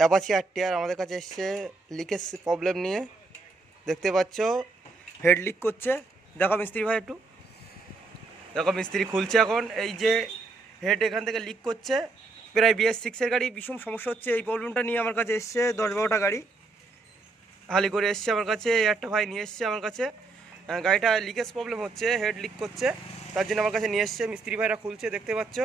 Apache R টিয়ার আমাদের কাছে এসছে, লিকেজ প্রবলেম নিয়ে। দেখতে পাচ্ছ হেড লিক করছে। দেখো মিস্ত্রি ভাই একটু। দেখো মিস্ত্রি খুলছে এখন। এই যে হেড এখান থেকে লিক করছে, প্রায় বিএস সিক্সের গাড়ি। ভীষণ সমস্যা হচ্ছে, এই প্রবলেমটা নিয়ে আমার কাছে এসছে দশ বারোটা গাড়ি। হালি করে এসছে আমার কাছে, এই একটা ভাই নিয়ে এসছে আমার কাছে। গাড়িটা লিকেজ প্রবলেম হচ্ছে হেড লিক করছে। তার জন্য আমার কাছে নিয়ে এসছে, মিস্ত্রি ভাইরা খুলছে, দেখতে পাচ্ছ।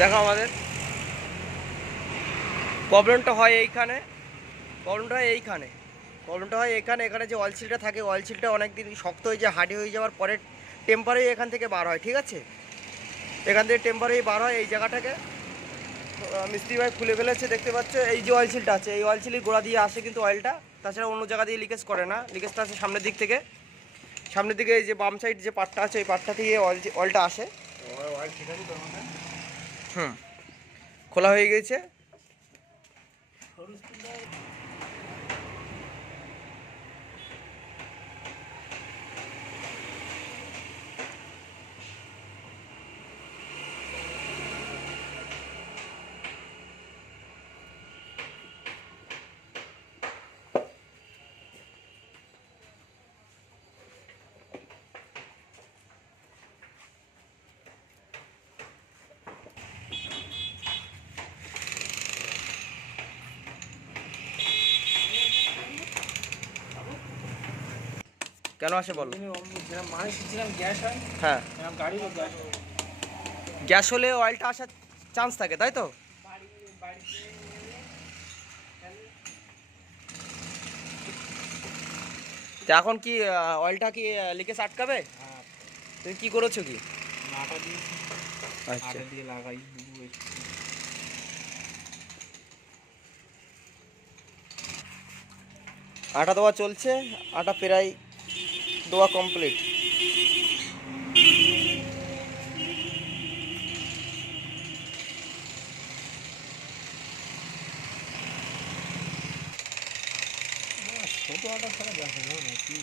দেখো আমাদের। প্রবলেমটা হয় এইখানে। প্রবলেমটা হয় এইখানে। প্রবলেমটা হয় এখানে। এখানে যে অয়েল সিলটা থাকে অয়েল সিলটা অনেক দিন শক্ত হয়ে যায় হার্ডি হয়ে যাওয়ার পরে টেম্পারেই এখান থেকে বার হয়, ঠিক আছে? এখান থেকে টেম্পারেই বার হয় এই জায়গাটাকে। মিস্ত্রি ভাই খুলে ফেলেছে, দেখতে পাচ্ছ। এই যে অয়েল সিলটা আছে, এই অয়েল সিলের গোড়া দিয়ে আসে কিন্তু অয়েলটা তাছাড়া অন্য জায়গা দিয়ে লিকেজ করে না লিকেজটা আছে সামনের দিক থেকে। সামনের দিকে এই যে বাম সাইড যে পাটটা আছে, ওই পাটটা থেকে অয়েল অয়েলটা আসে। হুম। খোলা হয়ে গেছে কেন আসে বলো? গ্যাস হয় হ্যাঁ। গ্যাস গ্যাস হলে অয়েলটা আসার চান্স থাকে তাই তো? এখন কি অয়েলটা কি লিকেজ আটকাবে? হ্যাঁ। তুমি কি করেছ কি? আচ্ছা। আটা দেওয়া চলছে আটা প্রায় দেওয়া কমপ্লিট বাস, ছোট আটা ছাড়া যাবে না নাকি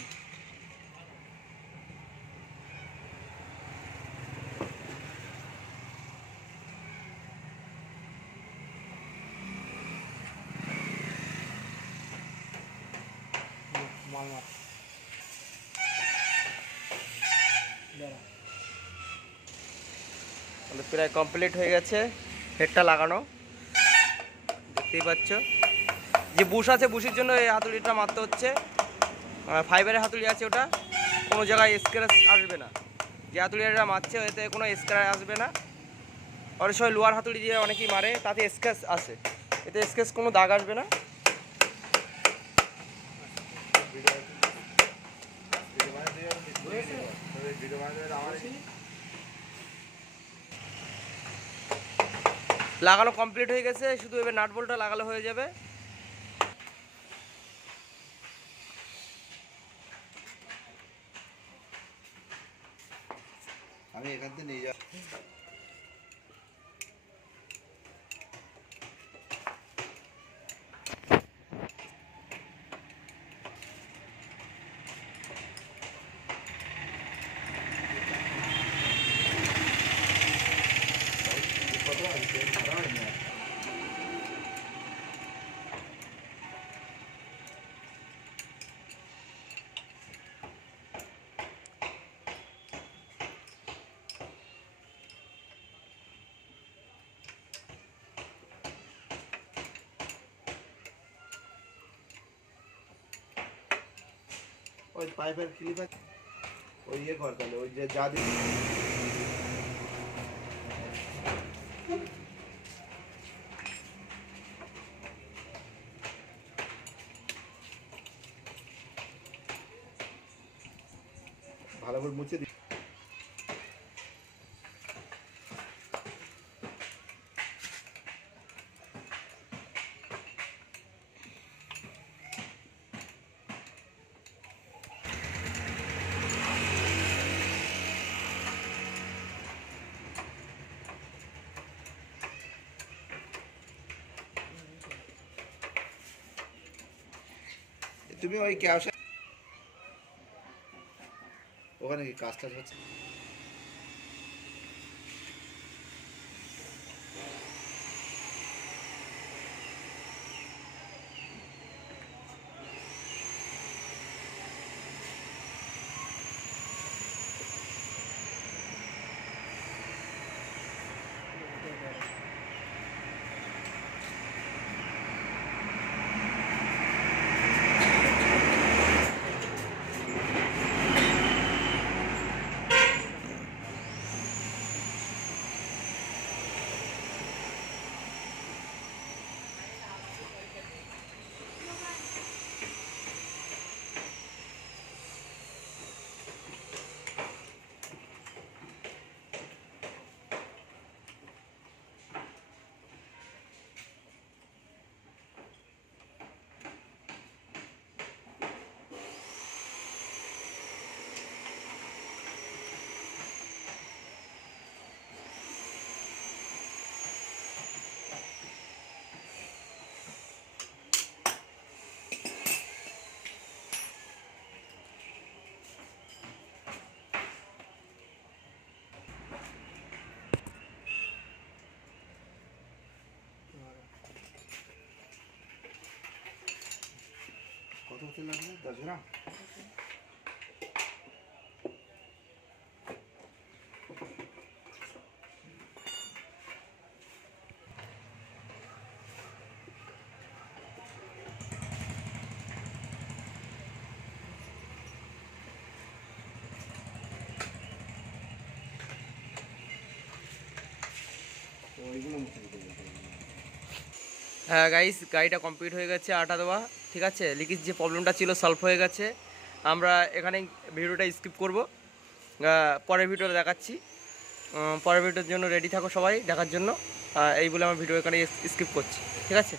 মাল মার প্রায় কমপ্লিট হয়ে গেছে। হেডটা লাগানো। দেখতেই পাচ্ছ। যে বুশ আছে বুশের জন্য এই হাতুড়িটা মারতে হচ্ছে। ফাইবারের হাতুড়ি আছে ওটা। কোনো জায়গায় স্ক্র্যাচ আসবে না। যে হাতুড়িটা মারছে, এতে কোনো স্ক্র্যাচ আসবে না। অনেক সময় লোয়ার হাতুড়ি দিয়ে অনেকেই মারে, তাতে স্ক্র্যাচ আসে। এতে স্ক্র্যাচ কোনো দাগ আসবে না। লাগানো কমপ্লিট হয়ে গেছে, শুধু এবার নাট বোল্টটা লাগালে হয়ে যাবে। আমি এখান থেকে নিয়ে যাব। ওই পাইপের ক্লিপ আছে ওই ইয়ে কর তাহলে ওই যে যা দিবি ভালো করে মুছে দি তুমি ওই ক্যাবসা ওখানে কি কাজ টাজ হচ্ছে? কত হতে লাগবে দশ গ্রাম। হ্যাঁ গাইস গাড়িটা কমপ্লিট হয়ে গেছে আটা দেওয়া ঠিক আছে? লিকেজ যে প্রবলেমটা ছিল সলভ হয়ে গেছে। আমরা এখানে ভিডিওটা স্কিপ করব। পরের ভিডিওটা দেখাচ্ছি। পরের ভিডিওর জন্য রেডি থাকো সবাই, দেখার জন্য। এই বলে আমার ভিডিও এখানে স্কিপ করছি। ঠিক আছে?